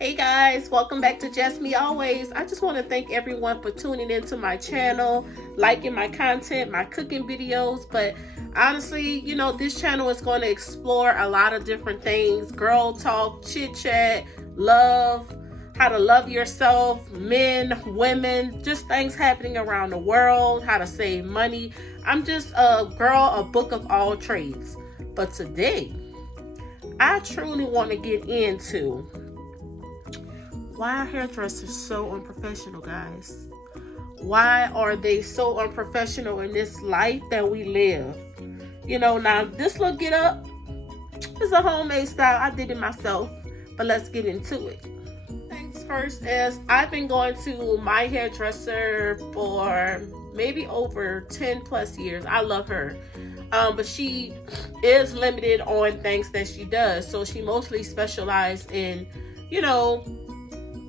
Hey guys, welcome back to Just Me Always. I just want to thank everyone for tuning into my channel, liking my content, my cooking videos. But honestly, this channel is going to explore a lot of different things: girl talk, chit chat, love, how to love yourself, men, women, just things happening around the world, how to save money. I'm just a girl, a book of all trades. But today, I truly want to get into why are hairdressers so unprofessional, guys? Why are they so unprofessional in this life that we live? Now this little get up is a homemade style. I did it myself, but let's get into it. Things first is I've been going to my hairdresser for maybe over 10 plus years. I love her. But she is limited on things that she does. So she mostly specializes in,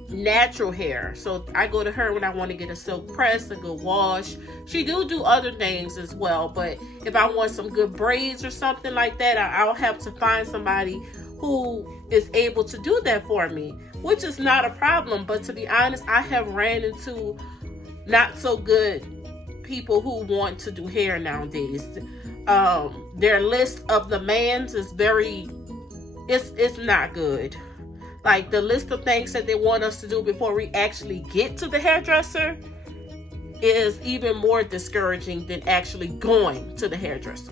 natural hair. So I go to her when I want to get a silk press, a good wash. She do other things as well, but if I want some good braids or something like that, I'll have to find somebody who is able to do that for me, which is not a problem. But to be honest, I have ran into not so good people who want to do hair nowadays. Their list of demands is it's not good. Like, the list of things that they want us to do before we actually get to the hairdresser is even more discouraging than actually going to the hairdresser.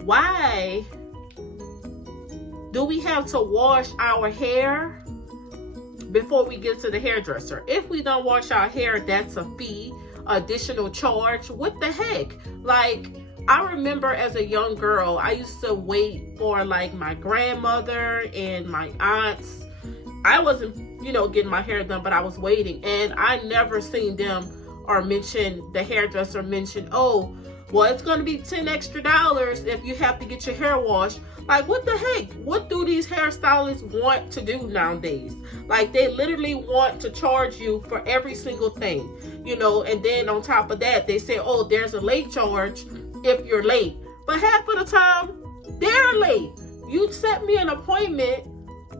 Why do we have to wash our hair before we get to the hairdresser? If we don't wash our hair, that's a fee, additional charge. What the heck? Like, I remember as a young girl, I used to wait for like my grandmother and my aunts. I wasn't, getting my hair done, but I was waiting, and I never seen them or the hairdresser mention, oh, well, it's going to be $10 extra if you have to get your hair washed. Like, what the heck? What do these hairstylists want to do nowadays? Like, they literally want to charge you for every single thing, and then on top of that, they say, oh, there's a late charge if you're late. But half of the time, they're late. You set me an appointment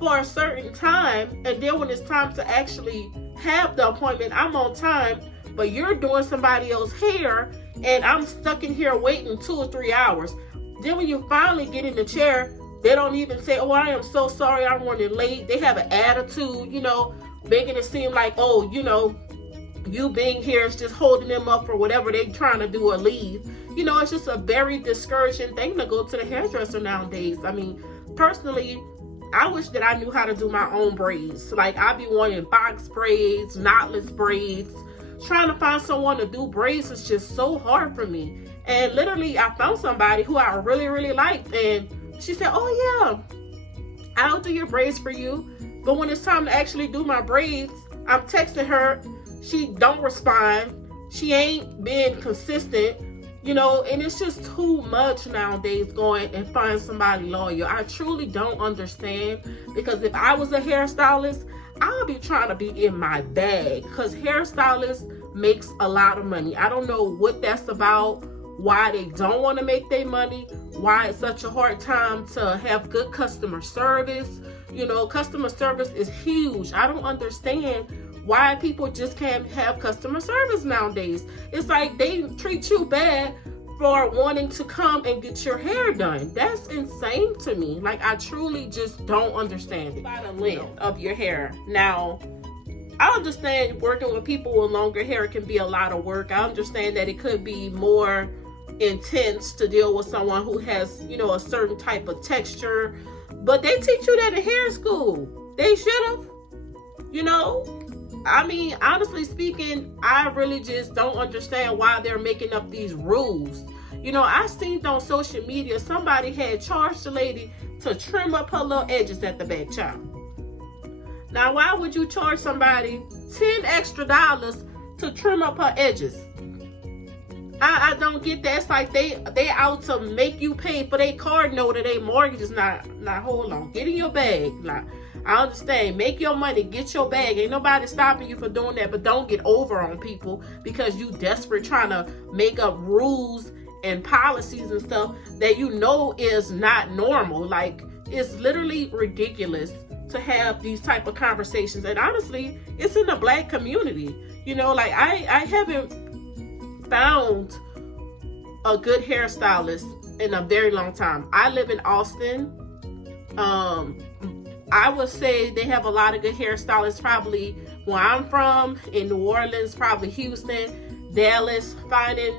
for a certain time, and then when it's time to actually have the appointment, I'm on time, but you're doing somebody else's hair, and I'm stuck in here waiting 2 or 3 hours. Then when you finally get in the chair, they don't even say, oh, I am so sorry, I'm running late. They have an attitude, making it seem like, oh, you being here is just holding them up for whatever they're trying to do or leave. It's just a very discouraging thing to go to the hairdresser nowadays. I mean, personally, I wish that I knew how to do my own braids. Like, I be wanting box braids, knotless braids. Trying to find someone to do braids is just so hard for me. And literally, I found somebody who I really, really liked, and she said, oh yeah, I'll do your braids for you. But when it's time to actually do my braids, I'm texting her, she don't respond. She ain't being consistent. And it's just too much nowadays going and find somebody loyal. I truly don't understand, because if I was a hairstylist, I'll be trying to be in my bag, because hairstylists makes a lot of money. I don't know what that's about, why they don't want to make their money, why it's such a hard time to have good customer service. Customer service is huge. I don't understand why people just can't have customer service nowadays. It's like they treat you bad for wanting to come and get your hair done. That's insane to me. Like, I truly just don't understand it. By the length of your hair. Now, I understand working with people with longer hair can be a lot of work. I understand that it could be more intense to deal with someone who has, a certain type of texture. But they teach you that in hair school. They should have. I mean, honestly speaking, I really just don't understand why they're making up these rules. I seen on social media, somebody had charged the lady to trim up her little edges at the back, child. Now, why would you charge somebody $10 extra to trim up her edges? I don't get that. It's like they out to make you pay for their card note or their mortgage is not, hold on, get in your bag. Now, I understand, make your money, get your bag. Ain't nobody stopping you for doing that, but don't get over on people because you desperate trying to make up rules and policies and stuff that is not normal. Like, it's literally ridiculous to have these type of conversations. And honestly, it's in the Black community. You know, like I haven't found a good hairstylist in a very long time. I live in Austin. I would say they have a lot of good hairstylists, probably where I'm from, in New Orleans, probably Houston, Dallas, finding.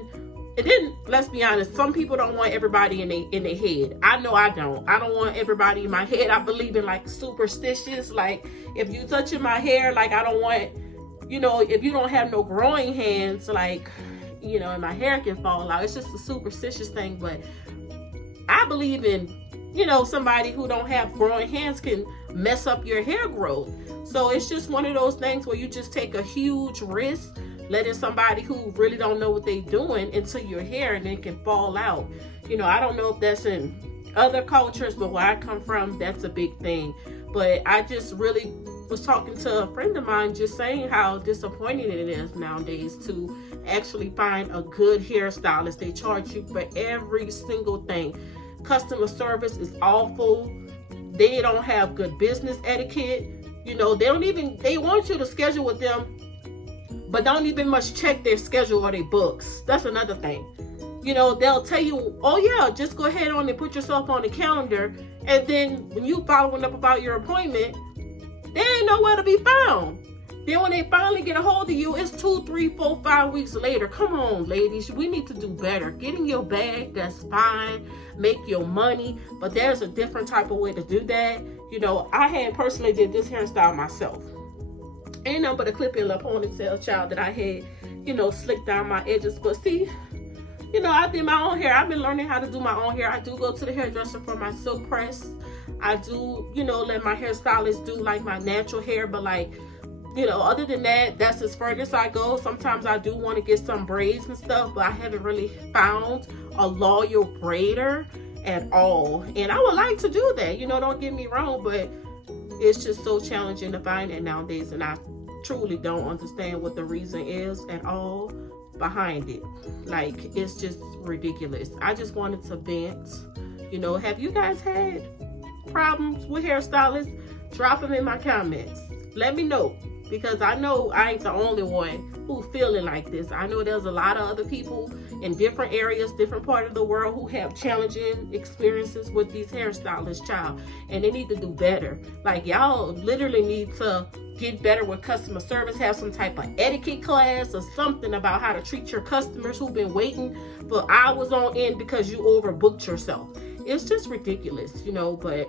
And then, let's be honest, some people don't want everybody in their head. I know I don't. I don't want everybody in my head. I believe in like superstitious. Like, if you touching my hair, like I don't want, you know, if you don't have no growing hands, like, you know, and my hair can fall out. It's just a superstitious thing. But I believe in, you know, somebody who don't have growing hands can mess up your hair growth. So it's just one of those things where you just take a huge risk letting somebody who really don't know what they're doing into your hair, and it can fall out. You know, I don't know if that's in other cultures, but where I come from, that's a big thing. But I just really was talking to a friend of mine, just saying how disappointing it is nowadays to actually find a good hairstylist. They charge you for every single thing. Customer service is awful. They don't have good business etiquette. You know, they want you to schedule with them, but don't even much check their schedule or their books. That's another thing. You know, they'll tell you, oh yeah, just go ahead on and put yourself on the calendar. And then when you following up about your appointment, they ain't nowhere to be found. Then when they finally get a hold of you, it's 2, 3, 4, 5 weeks later. Come on, ladies, we need to do better. Get in your bag, that's fine. Make your money, but there's a different type of way to do that. You know, I had personally did this hairstyle myself. Ain't nothing but a clip-in little ponytail, child, that I had, you know, slicked down my edges. But see, you know, I did my own hair. I've been learning how to do my own hair. I do go to the hairdresser for my silk press. I do, you know, let my hairstylist do like my natural hair, but like, you know, other than that, that's as far as I go. Sometimes I do want to get some braids and stuff, but I haven't really found a loyal braider at all. And I would like to do that, you know, don't get me wrong, but it's just so challenging to find it nowadays, and I truly don't understand what the reason is at all behind it. Like, it's just ridiculous. I just wanted to vent. You know, have you guys had problems with hairstylists? Drop them in my comments. Let me know, because I know I ain't the only one who feeling like this. I know there's a lot of other people in different areas, different part of the world, who have challenging experiences with these hairstylists, child, and they need to do better. Like, y'all literally need to get better with customer service, have some type of etiquette class or something about how to treat your customers who've been waiting for hours on end because you overbooked yourself. It's just ridiculous, you know. But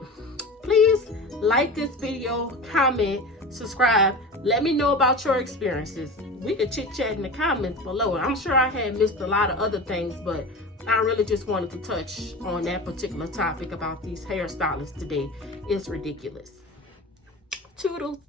please like this video, comment, subscribe. Let me know about your experiences. We could chit chat in the comments below. I'm sure I had missed a lot of other things, but I really just wanted to touch on that particular topic about these hairstylists today. It's ridiculous. Toodles.